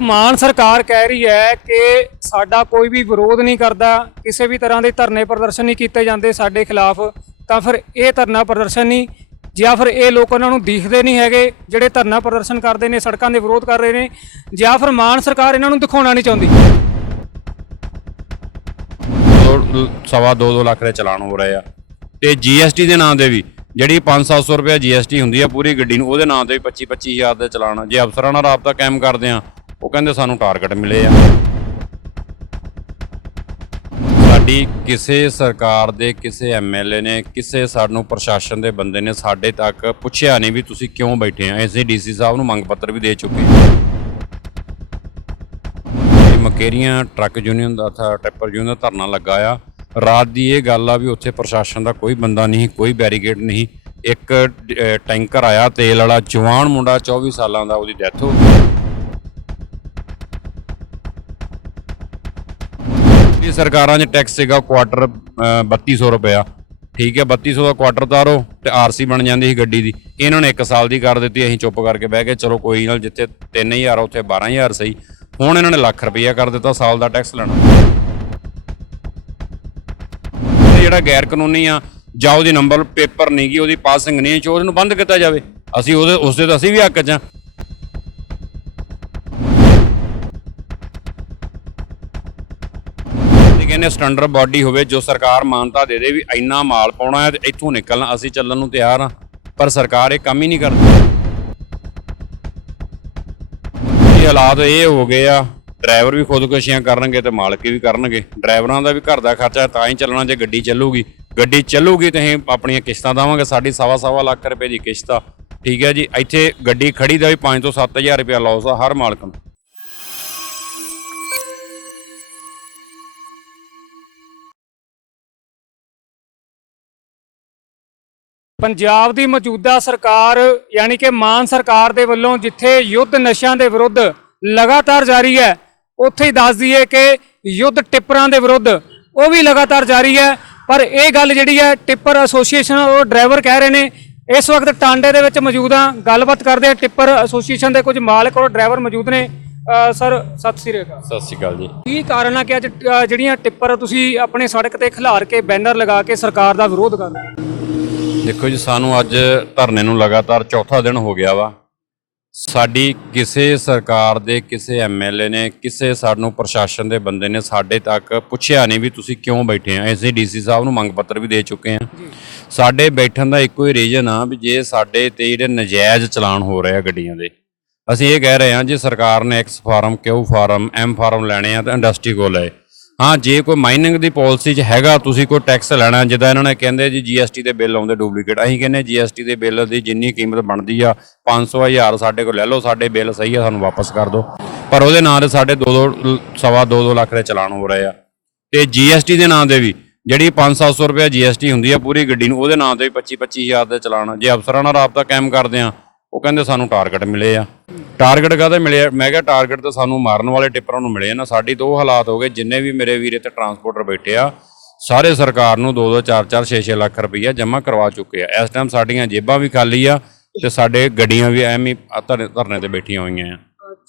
ਸੋ ਮਾਨ ਸਰਕਾਰ ਕਹਿ ਰਹੀ ਹੈ ਕਿ ਸਾਡਾ ਕੋਈ ਵੀ ਵਿਰੋਧ ਨਹੀਂ ਕਰਦਾ, ਕਿਸੇ ਵੀ ਤਰ੍ਹਾਂ ਦੇ ਧਰਨੇ ਪ੍ਰਦਰਸ਼ਨ ਨਹੀਂ ਕੀਤੇ ਜਾਂਦੇ ਸਾਡੇ ਖਿਲਾਫ, ਤਾਂ ਫਿਰ ਇਹ ਧਰਨਾ ਪ੍ਰਦਰਸ਼ਨ ਨਹੀਂ, ਜਾਂ ਫਿਰ ਇਹ ਲੋਕ ਉਹਨਾਂ ਨੂੰ ਦਿਖਦੇ ਨਹੀਂ ਹੈਗੇ, ਜਿਹੜੇ ਧਰਨਾ ਪ੍ਰਦਰਸ਼ਨ ਕਰਦੇ ਨੇ, ਸੜਕਾਂ ਦੇ ਵਿਰੋਧ ਕਰ ਰਹੇ ਨੇ, ਜਾਂ ਫਿਰ ਮਾਨ ਸਰਕਾਰ ਇਹਨਾਂ ਨੂੰ ਦਿਖਾਉਣਾ ਨਹੀਂ ਚਾਹੁੰਦੀ। ਸਵਾ 2-2 ਲੱਖ ਦੇ ਚਲਾਨ ਹੋ ਰਹੇ ਆ। ਤੇ ਜੀਐਸਟੀ ਦੇ ਨਾਂ ਦੇ ਵੀ, ਜਿਹੜੀ 5-700 ਰੁਪਏ ਜੀਐਸਟੀ ਹੁੰਦੀ ਆ ਪੂਰੀ ਗੱਡੀ ਨੂੰ, ਉਹਦੇ ਨਾਂ ਤੇ ਵੀ 25-25 ਹਜ਼ਾਰ ਦੇ ਚਲਾਨ ਜੇ ਅਫਸਰਾਂ ਨਾਲ ਰਾਬਤਾ ਕਾਇਮ ਕਰਦੇ ਆ ਉਹ ਕਹਿੰਦੇ ਸਾਨੂੰ ਟਾਰਗੇਟ ਮਿਲੇ ਆ। ਸਾਡੀ ਕਿਸੇ ਸਰਕਾਰ ਦੇ, ਕਿਸੇ ਐਮਐਲਏ ਨੇ, ਕਿਸੇ ਸਾਨੂੰ ਪ੍ਰਸ਼ਾਸਨ ਦੇ ਬੰਦੇ ਨੇ ਸਾਡੇ ਤੱਕ ਪੁੱਛਿਆ ਨਹੀਂ ਵੀ ਤੁਸੀਂ ਕਿਉਂ ਬੈਠੇ ਆ। ਐਸੇ ਡੀਸੀ ਸਾਹਿਬ ਨੂੰ ਮੰਗ ਪੱਤਰ ਵੀ ਦੇ ਚੁੱਕੇ ਮਕੇਰੀਆਂ ਟਰੱਕ ਯੂਨੀਅਨ ਦਾ ਥਾ, ਟੈਪਰ ਯੂਨੀਅਨ ਦਾ ਧਰਨਾ ਲੱਗਾ ਆ। ਰਾਤ ਦੀ ਇਹ ਗੱਲ ਆ ਵੀ ਉੱਥੇ ਪ੍ਰਸ਼ਾਸਨ ਦਾ ਕੋਈ ਬੰਦਾ ਨਹੀਂ, ਕੋਈ ਬੈਰੀਕੇਡ ਨਹੀਂ। ਇੱਕ ਟੈਂਕਰ ਆਇਆ, ਤੇਲ ਵਾਲਾ, ਜਵਾਨ ਮੁੰਡਾ 24 ਸਾਲਾਂ ਦਾ, ਉਹਦੀ ਡੈਥ ਹੋ ਗਈ। ਇਹ ਸਰਕਾਰਾਂ 'ਚ ਟੈਕਸ ਸੀਗਾ ਕੁਆਟਰ ਅਹ, 3200 ਰੁਪਇਆ। ਠੀਕ ਹੈ 3200 ਦਾ ਕੁਆਟਰ ਤਾਰੋ ਤੇ ਆਰਸੀ ਬਣ ਜਾਂਦੀ ਸੀ ਗੱਡੀ ਦੀ। ਇਹਨਾਂ ਨੇ 1 ਸਾਲ ਦੀ ਕਰ ਦਿੱਤੀ ਅਸੀਂ ਚੁੱਪ ਕਰਕੇ ਬਹਿ ਗਏ ਚਲੋ ਕੋਈ ਨਾਲ ਜਿੱਥੇ 3000 ਆ ਉੱਥੇ 12000 ਸਹੀ। ਹੁਣ ਇਹਨਾਂ ਨੇ ਲੱਖ ਰੁਪਇਆ ਕਰ ਦਿੱਤਾ ਸਾਲ ਦਾ ਟੈਕਸ ਲੈਣਾ। ਜਿਹੜਾ ਗੈਰ ਕਾਨੂੰਨੀ ਆ ਜਾਂ ਉਹਦੀ ਨੰਬਰ ਪੇਪਰ ਨਹੀਂ ਗਈ ਉਹਦੀ ਪਾਸਿੰਗ ਨਹੀਂ ਚੋਰ ਨੂੰ ਬੰਦ ਕੀਤਾ ਜਾਵੇ। ਅਸੀਂ ਉਹਦੇ ਉਸਦੇ ਤਾਂ ਅਸੀਂ ਵੀ ਹੱਕ 'ਚ ਆ ਅਸੀਂ ਸਟੈਂਡਰਡ ਬਾਡੀ ਹੋਵੇ, ਜੋ ਸਰਕਾਰ ਮਾਨਤਾ ਦੇ ਦੇ ਵੀ ਇੰਨਾ ਮਾਲ ਪਾਉਣਾ ਹੈ ਤੇ ਇੱਥੋਂ ਨਿਕਲਣਾ, ਅਸੀਂ ਚੱਲਣ ਨੂੰ ਤਿਆਰ ਆ ਪਰ ਸਰਕਾਰ ਇਹ ਕੰਮ ਹੀ ਨਹੀਂ ਕਰਦੀ। ਇਹ ਹਾਲਾਤ ਇਹ ਹੋ ਗਏ ਆ, ਡਰਾਈਵਰ ਵੀ ਖੁਦਕੁਸ਼ੀਆਂ ਕਰਨਗੇ ਤੇ ਮਾਲਕ ਵੀ ਕਰਨਗੇ। ਡਰਾਈਵਰਾਂ ਦਾ ਵੀ ਘਰ ਦਾ ਖਰਚਾ ਤਾਂ ਹੀ ਚੱਲਣਾ ਜੇ ਗੱਡੀ ਚੱਲੂਗੀ। ਗੱਡੀ ਚੱਲੂਗੀ ਤੇ ਅਸੀਂ ਆਪਣੀਆਂ ਕਿਸ਼ਤਾਂ ਦੇਵਾਂਗੇ, ਸਾਡੀ ਸਵਾ ਸਵਾ ਲੱਖ ਰੁਪਏ ਦੀ ਕਿਸ਼ਤ ਆ। ਠੀਕ ਹੈ ਜੀ, ਇੱਥੇ ਗੱਡੀ ਖੜੀ ਦਾ ਵੀ 5 ਤੋਂ 7000 ਰੁਪਏ ਲਾਸ ਆ ਹਰ ਮਾਲਕ ਨੂੰ। ਪੰਜਾਬ ਦੀ ਮੌਜੂਦਾ ਸਰਕਾਰ ਯਾਨੀ ਕਿ ਮਾਨ ਸਰਕਾਰ ਦੇ ਵੱਲੋਂ ਜਿੱਥੇ ਯੁੱਧ ਨਸ਼ਿਆਂ ਦੇ ਵਿਰੁੱਧ ਲਗਾਤਾਰ ਜਾਰੀ ਹੈ ਉੱਥੇ ਹੀ ਦੱਸ ਦਈਏ ਕਿ ਯੁੱਧ ਟਿੱਪਰਾਂ ਦੇ ਵਿਰੁੱਧ ਉਹ ਵੀ ਲਗਾਤਾਰ ਜਾਰੀ ਹੈ। ਪਰ ਇਹ ਗੱਲ ਜਿਹੜੀ ਹੈ ਟਿੱਪਰ ਐਸੋਸੀਏਸ਼ਨ ਉਹ ਡਰਾਈਵਰ ਕਹਿ ਰਹੇ ਨੇ ਇਸ ਵਕਤ ਟਾਂਡੇ ਦੇ ਵਿੱਚ ਮੌਜੂਦ ਹਾਂ ਗੱਲਬਾਤ ਕਰਦੇ ਹਾਂ। ਟਿੱਪਰ ਐਸੋਸੀਏਸ਼ਨ ਦੇ ਕੁਝ ਮਾਲਕ ਔਰ ਡਰਾਈਵਰ ਮੌਜੂਦ ਨੇ। ਸਰ ਸਤਿ ਸ੍ਰੀ ਅਕਾਲ। ਸਤਿ ਸ਼੍ਰੀ ਅਕਾਲ ਜੀ। ਕੀ ਕਾਰਨ ਹੈ ਕਿ ਅੱਜ ਜਿਹੜੀਆਂ ਟਿੱਪਰ ਤੁਸੀਂ ਆਪਣੇ ਸੜਕ ਤੇ ਖਿਲਾਰ ਕੇ ਬੈਨਰ ਲਗਾ ਕੇ ਸਰਕਾਰ ਦਾ ਵਿਰੋਧ ਕਰ ਰਹੇ ਦੇਖੋ ਜੀ ਸਾਨੂੰ ਅੱਜ ਧਰਨੇ ਨੂੰ ਲਗਾਤਾਰ ਚੌਥਾ ਦਿਨ ਹੋ ਗਿਆ ਵਾ। ਸਾਡੀ ਕਿਸੇ ਸਰਕਾਰ ਦੇ ਕਿਸੇ ਐਮਐਲਏ ਨੇ ਕਿਸੇ ਸਾਨੂੰ ਪ੍ਰਸ਼ਾਸਨ ਦੇ ਬੰਦੇ ਨੇ ਸਾਡੇ ਤੱਕ ਪੁੱਛਿਆ ਨਹੀਂ ਵੀ ਤੁਸੀਂ ਕਿਉਂ ਬੈਠੇ ਆ। ਐਸੇ ਡੀਸੀ ਸਾਹਿਬ ਨੂੰ ਮੰਗ ਪੱਤਰ ਵੀ ਦੇ ਚੁੱਕੇ ਆ। ਸਾਡੇ ਬੈਠਣ ਦਾ ਇੱਕੋ ਹੀ ਰੀਜਨ ਆ ਵੀ ਜੇ ਸਾਡੇ ਤੇ ਜਿਹੜੇ ਨਜਾਇਜ਼ ਚਲਾਨ ਹੋ ਰਹੇ ਆ ਗੱਡੀਆਂ ਦੇ ਅਸੀਂ ਇਹ ਕਹਿ ਰਹੇ ਹਾਂ ਜੇ ਸਰਕਾਰ ਨੇ X form Q form M form ਲੈਣੇ ਆ ਤਾਂ ਇੰਡਸਟਰੀ ਕੋਲ ਲਏ ਹਾਂ, ਜੇ ਕੋਈ ਮਾਈਨਿੰਗ ਦੀ ਪਾਲਿਸੀ 'ਚ ਹੈਗਾ, ਤੁਸੀਂ ਕੋਈ ਟੈਕਸ ਲੈਣਾ, ਜਿੱਦਾਂ ਇਹਨਾਂ ਨੇ ਕਹਿੰਦੇ ਜੀ ਜੀਐਸਟੀ ਦੇ ਬਿੱਲ ਆਉਂਦੇ ਡੁਪਲੀਕੇਟ ਅਸੀਂ ਕਹਿੰਦੇ ਜੀਐਸਟੀ ਦੇ ਬਿੱਲ ਦੀ ਜਿੰਨੀ ਕੀਮਤ ਬਣਦੀ ਆ 500 1000 ਸਾਡੇ ਕੋਲ ਲੈ ਲਓ, ਸਾਡੇ ਬਿੱਲ ਸਹੀ ਆ, ਸਾਨੂੰ ਵਾਪਸ ਕਰ ਦਿਓ। ਪਰ ਉਹਦੇ ਨਾਂ ਦੇ ਸਾਡੇ 2 2 ਸਵਾ 2 2 ਲੱਖ ਦੇ ਚਲਾਨ ਹੋ ਰਹੇ ਆ। ਤੇ ਜੀਐਸਟੀ ਦੇ ਨਾਂ ਦੇ ਵੀ, ਜਿਹੜੀ 5-700 ਰੁਪਏ ਜੀਐਸਟੀ ਹੁੰਦੀ ਆ ਪੂਰੀ ਗੱਡੀ ਨੂੰ, ਉਹਦੇ ਨਾਂ ਤੇ ਵੀ 25-25 ਹਜ਼ਾਰ ਦੇ ਚਲਾਨ ਜੇ ਅਫਸਰਾਂ ਨਾਲ ਰਾਬਤਾ ਕਾਇਮ ਕਰਦੇ ਆ, ਉਹ ਕਹਿੰਦੇ ਸਾਨੂੰ ਟਾਰਗੇਟ ਮਿਲੇ ਆ। ਟਾਰਗੇਟ ਕਾਹਦੇ ਮਿਲੇ ਆ? ਮੈਂ ਕਿਹਾ ਟਾਰਗੇਟ ਤਾਂ ਸਾਨੂੰ ਮਾਰਨ ਵਾਲੇ ਟਿੱਪਰਾਂ ਨੂੰ ਮਿਲੇ ਨਾ। ਸਾਡੀ ਤਾਂ ਉਹ ਹਾਲਾਤ ਹੋ ਗਏ ਜਿੰਨੇ ਵੀ ਮੇਰੇ ਵੀਰੇ ਤੇ ਟਰਾਂਸਪੋਰਟਰ ਬੈਠੇ ਆ ਸਾਰੇ ਸਰਕਾਰ ਨੂੰ 2-2 4-4 6-6 ਲੱਖ ਰੁਪਈਆ ਜਮ੍ਹਾਂ ਕਰਵਾ ਚੁੱਕੇ ਆ। ਇਸ ਟਾਈਮ ਸਾਡੀਆਂ ਜੇਬਾਂ ਵੀ ਖਾਲੀ ਆ ਤੇ ਸਾਡੇ ਗੱਡੀਆਂ ਵੀ ਐਵੇਂ ਹੀ ਧਰਨੇ ਧਰਨੇ ਤੇ ਬੈਠੀਆਂ ਹੋਈਆਂ ਆ।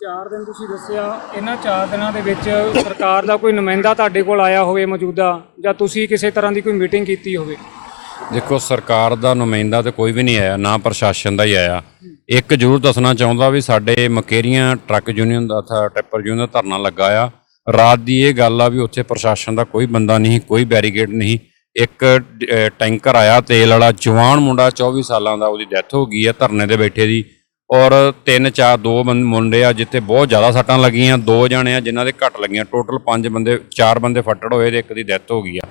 ਚਾਰ ਦਿਨ ਤੁਸੀਂ ਦੱਸਿਆ ਇਹਨਾਂ ਚਾਰ ਦਿਨਾਂ ਦੇ ਵਿੱਚ ਸਰਕਾਰ ਦਾ ਕੋਈ ਨੁਮਾਇੰਦਾ ਤੁਹਾਡੇ ਕੋਲ ਆਇਆ ਹੋਵੇ ਮੌਜੂਦਾ ਜਾਂ ਤੁਸੀਂ ਕਿਸੇ ਤਰ੍ਹਾਂ ਦੀ ਕੋਈ ਮੀਟਿੰਗ ਕੀਤੀ ਹੋਵੇ? ਦੇਖੋ ਸਰਕਾਰ ਦਾ ਨੁਮਾਇੰਦਾ ਤੇ ਕੋਈ ਵੀ ਨਹੀਂ ਆਇਆ ਨਾ ਪ੍ਰਸ਼ਾਸਨ ਦਾ ਹੀ ਆਇਆ। ਇੱਕ ਜ਼ਰੂਰ ਦੱਸਣਾ ਚਾਹੁੰਦਾ ਵੀ ਸਾਡੇ ਮਕੇਰੀਆਂ ਟਰੱਕ ਯੂਨੀਅਨ ਦਾ ਟੈਪਰ ਯੂਨੀਅਨ ਦਾ ਧਰਨਾ ਲੱਗਾ ਆ। ਰਾਤ ਦੀ ਇਹ ਗੱਲ ਆ ਵੀ ਉੱਥੇ ਪ੍ਰਸ਼ਾਸਨ ਦਾ ਕੋਈ ਬੰਦਾ ਨਹੀਂ, ਕੋਈ ਬੈਰੀਕੇਡ ਨਹੀਂ। ਇੱਕ ਟੈਂਕਰ ਆਇਆ, ਤੇਲ ਵਾਲਾ ਜਵਾਨ ਮੁੰਡਾ 24 ਸਾਲਾਂ ਦਾ, ਉਹਦੀ ਡੈਥ ਹੋ ਗਈ ਆ ਧਰਨੇ ਤੇ ਬੈਠੇ ਦੀ। ਔਰ ਤਿੰਨ, ਚਾਰ, ਦੋ ਬੰ- ਮੁੰਡੇ ਆ ਜਿੱਥੇ ਬਹੁਤ ਜ਼ਿਆਦਾ ਸੱਟਾਂ ਲੱਗੀਆਂ। ਦੋ ਜਣੇ ਆ ਜਿਨ੍ਹਾਂ ਦੇ ਘੱਟ ਲੱਗੀਆਂ। ਟੋਟਲ ਪੰਜ ਬੰਦੇ, ਚਾਰ ਬੰਦੇ ਫੱਟੜ ਹੋਏ ਤੇ ਇੱਕ ਦੀ ਡੈਥ ਹੋ ਗਈ ਆ।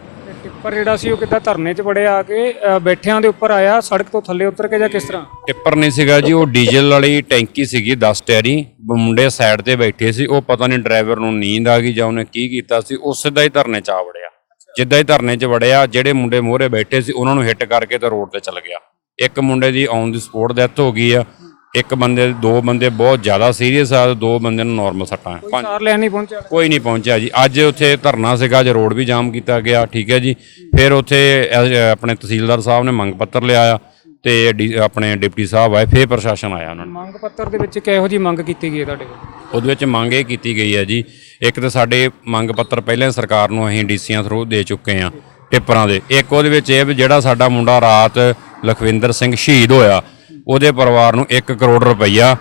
ਤੇ ਜਿਹੜਾ ਸੀ ਉਹ ਕਿੱਦਾਂ ਧਰਨੇ 'ਚ ਵੜਿਆ ਆ ਕੇ ਅ, ਬੈਠਿਆਂ ਦੇ ਉੱਪਰ ਆਇਆ ਸੜਕ ਤੋਂ ਥੱਲੇ ਉਤਰ ਕੇ ਜਾਂ ਕਿਸ ਤਰ੍ਹਾਂ? ਟਿੱਪਰ ਨਹੀਂ ਸੀਗਾ ਜੀ ਉਹ ਡੀਜ਼ਲ ਵਾਲੀ ਟੈਂਕੀ ਸੀਗੀ 10 ਟੈਰੀ। ਬ- ਮੁੰਡੇ ਸਾਈਡ ਤੇ ਬੈਠੇ ਸੀ ਉਹ ਪਤਾ ਨਹੀਂ ਡਰਾਈਵਰ ਨੂੰ ਨੀਂਦ ਆ ਗਈ ਜਾਂ ਉਹਨੇ ਕੀ ਕੀਤਾ ਸੀ ਉਹ ਸਿੱਧਾ ਹੀ ਧਰਨੇ 'ਚ ਆ ਵੜਿਆ। ਜਿੱਦਾਂ ਹੀ ਧਰਨੇ 'ਚ ਵੜਿਆ ਜਿਹੜੇ ਮੁੰਡੇ ਮੋਹਰੇ ਬੈਠੇ ਸੀ ਉਹਨਾਂ ਨੂੰ ਹਿੱਟ ਕਰਕੇ ਤੇ ਰੋਡ ਤੇ ਚਲ ਗਿਆ। ਇੱਕ ਮੁੰਡੇ ਦੀ ਔਨ ਦੀ ਸਪੋਟ ਡੈਥ ਹੋ ਗਈ ਆ ਇੱਕ ਬੰਦੇ ਦੋ ਬੰਦੇ ਬਹੁਤ ਜ਼ਿਆਦਾ ਸੀਰੀਅਸ ਆ ਦੋ ਬੰਦੇ ਨੂੰ ਨਾਰਮਲ ਸੱਟਾਂ ਆ। ਪੰਜ ਸਾਰ ਲੈਣ ਨਹੀਂ ਪਹੁੰਚਿਆ? ਕੋਈ ਨਹੀਂ ਪਹੁੰਚਿਆ ਜੀ। ਅੱਜ ਉੱਥੇ ਧਰਨਾ ਸੀਗਾ ਅੱਜ ਰੋਡ ਵੀ ਜਾਮ ਕੀਤਾ ਗਿਆ ਠੀਕ ਹੈ ਜੀ। ਫਿਰ ਉੱਥੇ ਐ- ਆਪਣੇ ਤਹਿਸੀਲਦਾਰ ਸਾਹਿਬ ਨੇ ਮੰਗ ਪੱਤਰ ਲਿਆ ਆ ਤੇ ਡੀ- ਆਪਣੇ ਡਿਪਟੀ ਸਾਹਿਬ ਆਏ ਫੇਰ ਪ੍ਰਸ਼ਾਸਨ ਆਇਆ ਉਹਨਾਂ ਨੂੰ। ਮੰਗ ਪੱਤਰ ਦੇ ਵਿੱਚ ਕਿਹੋ ਜੀ ਮੰਗ ਕੀਤੀ ਗਈ ਹੈ ਤੁਹਾਡੇ ਕੋਲ? ਉਹਦੇ ਵਿੱਚ ਮੰਗ ਇਹ ਕੀਤੀ ਗਈ ਹੈ ਜੀ ਇੱਕ ਤਾਂ ਸਾਡੇ ਮੰਗ ਪੱਤਰ ਪਹਿਲਾਂ ਹੀ ਸਰਕਾਰ ਨੂੰ ਅਸੀਂ ਡੀਸੀਆਂ ਥਰੂ ਦੇ ਚੁੱਕੇ ਆ ਟਿੱਪਰਾਂ ਦੇ। ਇੱਕ ਉਹਦੇ ਵਿੱਚ ਇਹ ਵੀ ਜਿਹੜਾ ਸਾਡਾ ਮੁੰਡਾ ਰਾਤ ਲਖਵਿੰਦਰ ਸਿੰਘ ਸ਼ਹੀਦ ਹੋਇਆ ਉਹਦੇ ਪਰਿਵਾਰ ਨੂੰ 1 ਕਰੋੜ ਰੁਪਈਆ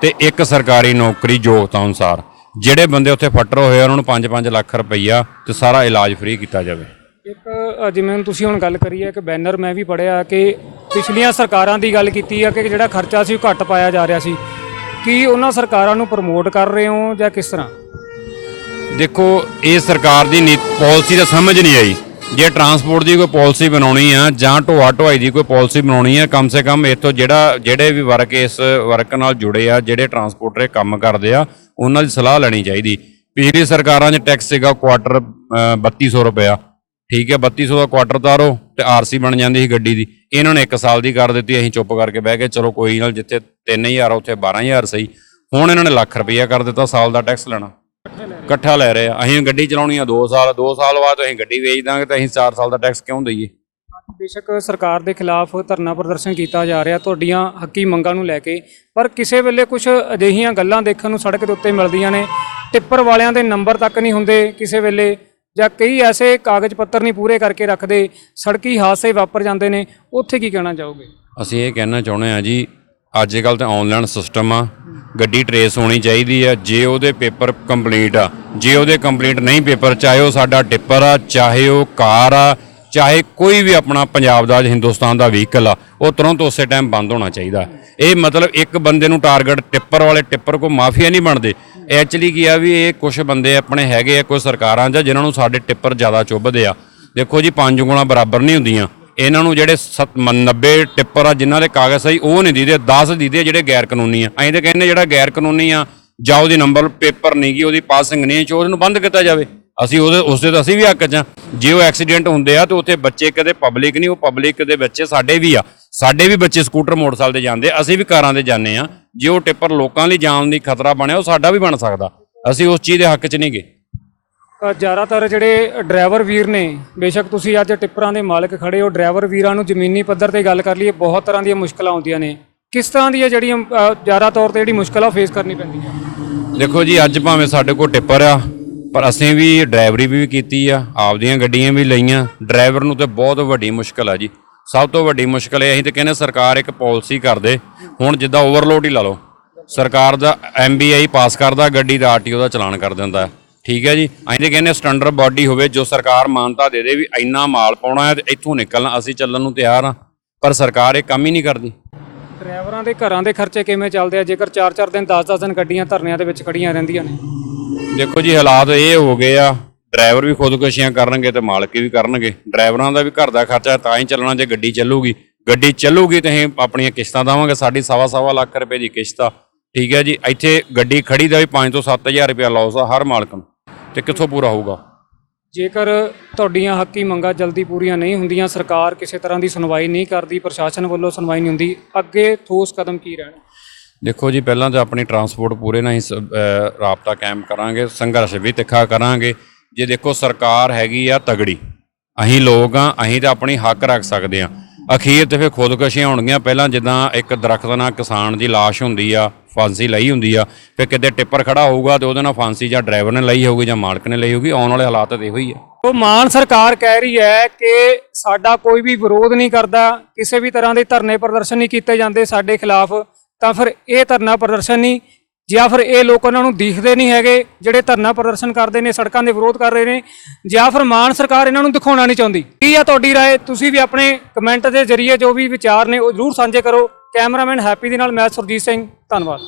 ਤੇ ਇੱਕ ਸਰਕਾਰੀ ਨੌਕਰੀ ਯੋਗਤਾ ਅਨੁਸਾਰ। ਜਿਹੜੇ ਬੰਦੇ ਉੱਥੇ ਫੱਟਰ ਹੋਏ ਉਹਨਾਂ ਨੂੰ 5-5 ਲੱਖ ਰੁਪਈਆ ਤੇ ਸਾਰਾ ਇਲਾਜ ਫ੍ਰੀ ਕੀਤਾ ਜਾਵੇ। ਇੱਕ ਜਿਵੇਂ ਤੁਸੀਂ ਹੁਣ ਗੱਲ ਕਰੀ ਹੈ ਕਿ ਬੈਨਰ ਮੈਂ ਵੀ ਪੜਿਆ ਕਿ ਪਿਛਲੀਆਂ ਸਰਕਾਰਾਂ ਦੀ ਗੱਲ ਕੀਤੀ ਹੈ ਕਿ ਜਿਹੜਾ ਖਰਚਾ ਸੀ ਉਹ ਘੱਟ ਪਾਇਆ ਜਾ ਰਿਹਾ ਸੀ। ਕੀ ਉਹਨਾਂ ਸਰਕਾਰਾਂ ਨੂੰ ਪ੍ਰਮੋਟ ਕਰ ਰਹੇ ਹੋ ਜਾਂ ਕਿਸ ਤਰ੍ਹਾਂ? ਦੇਖੋ ਇਹ ਸਰਕਾਰ ਦੀ ਪਾਲਿਸੀ ਦਾ ਸਮਝ ਨਹੀਂ ਆਈ। ਜੇ ਟਰਾਂਸਪੋਰਟ ਦੀ ਕੋਈ ਪਾਲਿਸੀ ਬਣਾਉਣੀ ਆ ਜਾਂ ਢੋਆ ਢੁਆਈ ਦੀ ਕੋਈ ਪਾਲਿਸੀ ਬਣਾਉਣੀ ਆ ਕਮ ਸੇ ਕਮ ਇਥੋਂ ਜਿਹੜਾ ਜਿਹੜੇ ਵੀ ਵਰਕ ਇਸ ਵਰਕ ਨਾਲ ਜੁੜੇ ਆ ਜਿਹੜੇ ਟਰਾਂਸਪੋਰਟਰ ਕੰਮ ਕਰਦੇ ਆ ਉਹਨਾਂ ਦੀ ਸਲਾਹ ਲੈਣੀ ਚਾਹੀਦੀ। ਪਿਛਲੀ ਸਰਕਾਰਾਂ 'ਚ ਟੈਕਸ ਸੀਗਾ ਕੁਆਟਰ ਅ, 3200 ਰੁਪਇਆ। ਠੀਕ ਹੈ 3200 ਦਾ ਕੁਆਟਰ ਤਾਰੋ ਤੇ ਆਰਸੀ ਬਣ ਜਾਂਦੀ ਸੀ ਗੱਡੀ ਦੀ। ਇਹਨਾਂ ਨੇ 1 ਸਾਲ ਦੀ ਕਰ ਦਿੱਤੀ ਅਸੀਂ ਚੁੱਪ ਕਰਕੇ ਬਹਿ ਗਏ ਚਲੋ ਕੋਈ ਨਾਲ ਜਿੱਥੇ 3000 ਆ ਉੱਥੇ 12000 ਸਹੀ। ਹੁਣ ਇਹਨਾਂ ਨੇ ਲੱਖ ਰੁਪਈਆ ਕਰ ਦਿੱਤਾ ਸਾਲ ਦਾ ਟੈਕਸ ਲੈਣਾ। ਇਕੱਠਾ ਲੈ ਰਹੇ ਆ। ਅਸੀਂ ਗੱਡੀ ਚਲਾਉਣੀ ਆ 2 ਸਾਲ 2 ਸਾਲ ਬਾਅਦ ਅਸੀਂ ਗੱਡੀ ਵੇਚ ਦਾਂਗੇ ਤਾਂ ਅਸੀਂ 4 ਸਾਲ ਦਾ ਟੈਕਸ ਕਿਉਂ ਦਈਏ? ਬੇਸ਼ੱਕ ਸਰਕਾਰ ਦੇ ਖਿਲਾਫ ਧਰਨਾ ਪ੍ਰਦਰਸ਼ਨ ਕੀਤਾ ਜਾ ਰਿਹਾ ਤੁਹਾਡੀਆਂ ਹੱਕੀ ਮੰਗਾਂ ਨੂੰ ਲੈ ਕੇ। ਪਰ ਕਿਸੇ ਵੇਲੇ ਕੁਝ ਅਜਿਹੀਆਂ ਗੱਲਾਂ ਦੇਖਣ ਨੂੰ ਸੜਕ ਦੇ ਉੱਤੇ ਮਿਲਦੀਆਂ ਨੇ ਟਿੱਪਰ ਵਾਲਿਆਂ ਦੇ ਨੰਬਰ ਤੱਕ ਨਹੀਂ ਹੁੰਦੇ ਕਿਸੇ ਵੇਲੇ ਜਾਂ ਕਈ ਐਸੇ ਕਾਗਜ਼ ਪੱਤਰ ਨਹੀਂ ਪੂਰੇ ਕਰਕੇ ਰੱਖਦੇ ਸੜਕੀ ਹਾਦਸੇ ਵਾਪਰ ਜਾਂਦੇ ਨੇ ਉੱਥੇ ਕੀ ਕਹਿਣਾ ਚਾਹੋਗੇ? ਅਸੀਂ ਇਹ ਕਹਿਣਾ ਚਾਹੁੰਦੇ ਆ ਜੀ ਅੱਜ ਕੱਲ ਤਾਂ ਆਨਲਾਈਨ ਸਿਸਟਮ ਆ, ਗੱਡੀ ਟਰੇਸ ਹੋਣੀ ਚਾਹੀਦੀ ਆ, ਜੇ ਉਹਦੇ ਪੇਪਰ ਕੰਪਲੀਟ ਆ, ਜੇ ਉਹਦੇ ਕੰਪਲੀਟ ਨਹੀਂ ਪੇਪਰ ਚਾਹੇ ਉਹ ਸਾਡਾ ਟਿੱਪਰ ਆ, ਚਾਹੇ ਉਹ ਕਾਰ ਆ, ਚਾਹੇ ਕੋਈ ਵੀ ਆਪਣਾ ਪੰਜਾਬ ਦਾ, ਹਿੰਦੁਸਤਾਨ ਦਾ ਵਹੀਕਲ ਆ, ਉਹ ਤੁਰੰਤ ਉਸੇ ਟਾਈਮ ਬੰਦ ਹੋਣਾ ਚਾਹੀਦਾ। ਇਹ ਮਤਲਬ ਇੱਕ ਬੰਦੇ ਨੂੰ ਟਾਰਗੇਟ ਟਿੱਪਰ ਵਾਲੇ ਟਿੱਪਰ ਕੋ ਮਾਫੀਆ ਨਹੀਂ ਬਣਦੇ। ਐਕਚੁਅਲੀ ਕੀ ਆ ਵੀ ਇਹ ਕੁਝ ਬੰਦੇ ਆਪਣੇ ਹੈਗੇ ਆ, ਕੋਈ ਸਰਕਾਰਾਂ ਜਾਂ ਜਿਨ੍ਹਾਂ ਨੂੰ ਸਾਡੇ ਟਿੱਪਰ ਜ਼ਿਆਦਾ ਚੁੱਭਦੇ ਆ। ਦੇਖੋ ਜੀ, ਪੰਜ ਉਂਗਲਾਂ ਬਰਾਬਰ ਨਹੀਂ ਹੁੰਦੀਆਂ। ਇਹਨਾਂ ਨੂੰ ਜਿਹੜੇ 90 ਟਿੱਪਰ ਆ, ਜਿਨ੍ਹਾਂ ਦੇ ਕਾਗਜ਼ ਸਹੀ, ਉਹ ਨਹੀਂ ਦੀਦੇ 10 ਦੀਦੇ ਜਿਹੜੇ ਗੈਰ ਕਾਨੂੰਨੀ ਆ। ਅਸੀਂ ਤਾਂ ਕਹਿੰਦੇ ਜਿਹੜਾ ਗੈਰ ਕਾਨੂੰਨੀ ਆ, ਜਾਂ ਉਹਦੀ ਨੰਬਰ ਪੇਪਰ ਨਹੀਂ ਗੀ, ਉਹਦੀ ਪਾਸਿੰਗ ਨਹੀਂ 'ਚ ਉਹਨੂੰ ਬੰਦ ਕੀਤਾ ਜਾਵੇ। ਅਸੀਂ ਉਹਦੇ ਉਸਦੇ ਤਾਂ ਅਸੀਂ ਵੀ ਹੱਕ 'ਚ ਆ। ਜੇ ਉਹ ਐਕਸੀਡੈਂਟ ਹੁੰਦੇ ਆ, ਤੇ ਉੱਥੇ ਬੱਚੇ ਕਦੇ ਪਬਲਿਕ ਨਹੀਂ, ਉਹ ਪਬਲਿਕ ਦੇ ਬੱਚੇ ਸਾਡੇ ਵੀ ਆ। ਸਾਡੇ ਵੀ ਬੱਚੇ ਸਕੂਟਰ ਮੋਟਰਸਾਈਕਲ ਤੇ ਜਾਂਦੇ ਅਸੀਂ ਵੀ ਕਾਰਾਂ ਤੇ ਜਾਂਦੇ ਆ। ਜੇ ਉਹ ਟਿੱਪਰ ਲੋਕਾਂ ਲਈ ਜਾਣ ਦੀ ਖਤਰਾ ਬਣਿਆ, ਉਹ ਸਾਡਾ ਵੀ ਬਣ ਸਕਦਾ। ਅਸੀਂ ਉਸ ਚੀਜ਼ ਦੇ ਹੱਕ 'ਚ ਨਹੀਂ ਗਏ ਜ਼ਿਆਦਾਤਰ ਜਿਹੜੇ ਡਰਾਈਵਰ ਵੀਰ ਨੇ ਬੇਸ਼ੱਕ ਤੁਸੀਂ ਅੱਜ ਟਿੱਪਰਾਂ ਦੇ ਮਾਲਕ ਖੜੇ ਹੋ ਡਰਾਈਵਰ ਵੀਰਾਂ ਨੂੰ ਜ਼ਮੀਨੀ ਪੱਧਰ ਤੇ ਗੱਲ ਕਰ ਲਈਏ ਬਹੁਤ ਤਰ੍ਹਾਂ ਦੀਆਂ ਮੁਸ਼ਕਲਾਂ ਆਉਂਦੀਆਂ ਨੇ। ਕਿਸ ਤਰ੍ਹਾਂ ਦੀਆਂ ਜਿਹੜੀਆਂ ਅ, ਜ਼ਿਆਦਾ ਤੌਰ ਤੇ ਜਿਹੜੀ ਮੁਸ਼ਕਲ ਆ ਫੇਸ ਕਰਨੀ ਪੈਂਦੀ ਹੈ ਦੇਖੋ ਜੀ ਅੱਜ ਭਾਵੇਂ ਸਾਡੇ ਕੋਲ ਟਿੱਪਰ ਆ ਪਰ ਅਸੀਂ ਵੀ ਡਰਾਈਵਰੀ ਵੀ ਕੀਤੀ ਆ ਆਪਦੀਆਂ ਗੱਡੀਆਂ ਵੀ ਲਈਆਂ। ਡਰਾਈਵਰ ਨੂੰ ਤੇ ਬਹੁਤ ਵੱਡੀ ਮੁਸ਼ਕਲ ਆ ਜੀ। ਸਭ ਤੋਂ ਵੱਡੀ ਮੁਸ਼ਕਲ ਇਹ ਅਸੀਂ ਤੇ ਕਹਿੰਦੇ ਸਰਕਾਰ ਇੱਕ ਪਾਲਿਸੀ ਕਰ ਦੇ ਹੁਣ ਜਿੱਦਾਂ ਓਵਰਲੋਡ ਹੀ ਲਾ ਲਓ। ਸਰਕਾਰ ਦਾ ਐਮਬੀਆਈ ਪਾਸ ਕਰਦਾ ਗੱਡੀ ਦਾ ਆਰਟੀਓ ਦਾ ਚਲਾਨ ਕਰ ਦਿੰਦਾ। ਠੀਕ ਹੈ ਜੀ? ਅਸੀਂ ਤੇ ਕਹਿੰਦੇ ਸਟੈਂਡਰਡ ਬਾਡੀ ਹੋਵੇ ਜੋ ਸਰਕਾਰ ਮਾਨਤਾ ਦੇ ਦੇ ਵੀ ਇੰਨਾ ਮਾਲ ਪਾਉਣਾ ਹੈ ਤੇ ਇੱਥੋਂ ਨਿਕਲਣਾ ਅਸੀਂ ਚੱਲਣ ਨੂੰ ਤਿਆਰ ਆ ਪਰ ਸਰਕਾਰ ਇਹ ਕੰਮ ਹੀ ਨਹੀਂ ਕਰਦੀ। ਡਰਾਈਵਰਾਂ ਦੇ ਘਰਾਂ ਦੇ ਖਰਚੇ ਕਿਵੇਂ ਚੱਲਦੇ ਆ? ਜੇਕਰ 4-4 ਦਿਨ 10-10 ਦਿਨ ਗੱਡੀਆਂ ਧਰਨਿਆਂ ਦੇ ਵਿੱਚ ਖੜੀਆਂ ਰਹਿੰਦੀਆਂ ਨੇ। ਦੇਖੋ ਜੀ ਹਾਲਾਤ ਇਹ ਹੋ ਗਏ ਆ। ਡਰਾਈਵਰ ਵੀ ਖੁਦਕੁਸ਼ੀਆਂ ਕਰਨਗੇ ਤੇ ਮਾਲਕ ਵੀ ਕਰਨਗੇ। ਡਰਾਈਵਰਾਂ ਦਾ ਵੀ ਘਰ ਦਾ ਖਰਚਾ ਤਾਂ ਹੀ ਚੱਲਣਾ ਜੇ ਗੱਡੀ ਚੱਲੂਗੀ। ਗੱਡੀ ਚੱਲੂਗੀ ਤੇ ਅਸੀਂ ਆਪਣੀਆਂ ਕਿਸ਼ਤਾਂ ਦੇਵਾਂਗੇ। ਸਾਡੀ ਸਵਾ ਸਵਾ ਲੱਖ ਰੁਪਏ ਦੀ ਕਿਸ਼ਤ ਆ। ਠੀਕ ਹੈ ਜੀ ਇੱਥੇ ਗੱਡੀ ਖੜੀ ਦਾ ਵੀ 5 ਤੋਂ 7000 ਰੁਪਏ ਲਾਸ ਆ ਹਰ ਮਾਲਕ ਨੂੰ। ਤੇ ਕਿੱਥੋਂ ਪੂਰਾ ਹੋਊਗਾ? ਜੇਕਰ ਤੁਹਾਡੀਆਂ ਹੱਕੀ ਮੰਗਾਂ ਜਲਦੀ ਪੂਰੀਆਂ ਨਹੀਂ ਹੁੰਦੀਆਂ ਸਰਕਾਰ ਕਿਸੇ ਤਰ੍ਹਾਂ ਦੀ ਸੁਣਵਾਈ ਨਹੀਂ ਕਰਦੀ ਪ੍ਰਸ਼ਾਸਨ ਵੱਲੋਂ ਸੁਣਵਾਈ ਨਹੀਂ ਹੁੰਦੀ ਅੱਗੇ ਠੋਸ ਕਦਮ ਕੀ ਰਹਿਣ? ਦੇਖੋ ਜੀ ਪਹਿਲਾਂ ਤਾਂ ਆਪਣੀ ਟਰਾਂਸਪੋਰਟ ਪੂਰੇ ਨਾਲ ਹੀ ਰਾਬਤਾ ਕਾਇਮ ਕਰਾਂਗੇ ਸੰਘਰਸ਼ ਵੀ ਤਿੱਖਾ ਕਰਾਂਗੇ। ਜੇ ਦੇਖੋ ਸਰਕਾਰ ਹੈਗੀ ਆ ਤਗੜੀ ਅਸੀਂ ਲੋਕ ਆ ਅਸੀਂ ਤਾਂ ਆਪਣੀ ਹੱਕ ਰੱਖ ਸਕਦੇ ਆ। ਅਖੀਰ ਤੇ ਫਿਰ ਖੁਦਕੁਸ਼ੀਆਂ ਹੋਣਗੀਆਂ ਪਹਿਲਾਂ ਜਿੱਦਾਂ ਇੱਕ ਦਰਖਤ ਨਾਲ ਕਿਸਾਨ ਦੀ ਲਾਸ਼ ਹੁੰਦੀ ਆ ਫਾਂਸੀ ਲਈ ਹੁੰਦੀ ਆ ਫਿਰ ਕਿਤੇ ਟਿੱਪਰ ਖੜਾ ਹੋਊਗਾ ਤੇ ਉਹਦੇ ਨਾਲ ਫਾਂਸੀ ਜਾਂ ਡਰਾਈਵਰ ਨੇ ਲਈ ਹੋਊਗੀ ਜਾਂ ਮਾਲਕ ਨੇ ਲਈ ਹੋਊਗੀ ਆਉਣ ਵਾਲੇ ਹਾਲਾਤ ਤਾਂ ਇਹੋ ਹੀ ਆ ਉਹ ਮਾਨ ਸਰਕਾਰ ਕਹਿ ਰਹੀ ਹੈ ਕਿ ਸਾਡਾ ਕੋਈ ਵੀ ਵਿਰੋਧ ਨਹੀਂ ਕਰਦਾ ਕਿਸੇ ਵੀ ਤਰ੍ਹਾਂ ਦੇ ਧਰਨੇ ਪ੍ਰਦਰਸ਼ਨ ਨਹੀਂ ਕੀਤੇ ਜਾਂਦੇ ਸਾਡੇ ਖਿਲਾਫ ਤਾਂ ਫਿਰ ਇਹ ਧਰਨਾ ਪ੍ਰਦਰਸ਼ਨ ਨਹੀਂ ਜਾਂ ਫਿਰ ਇਹ ਲੋਕ ਉਹਨਾਂ ਨੂੰ ਦਿਖਦੇ ਨਹੀਂ ਹੈਗੇ ਜਿਹੜੇ ਧਰਨਾ ਪ੍ਰਦਰਸ਼ਨ ਕਰਦੇ ਨੇ ਸੜਕਾਂ ਦੇ ਵਿਰੋਧ ਕਰ ਰਹੇ ਨੇ ਜਾਂ ਫਿਰ ਮਾਨ ਸਰਕਾਰ ਇਹਨਾਂ ਨੂੰ ਦਿਖਾਉਣਾ ਨਹੀਂ ਚਾਹੁੰਦੀ ਕੀ ਆ ਤੁਹਾਡੀ رائے ਤੁਸੀਂ ਵੀ ਆਪਣੇ ਕਮੈਂਟ ਦੇ ਜ਼ਰੀਏ ਜੋ ਵੀ ਵਿਚਾਰ ਨੇ ਉਹ ਜ਼ਰੂਰ ਸਾਂਝੇ ਕਰੋ ਕੈਮਰਾਮੈਨ ਹੈਪੀ ਦੇ ਨਾਲ ਮੈਂ ਸੁਰਜੀਤ ਸਿੰਘ ਧੰਨਵਾਦ।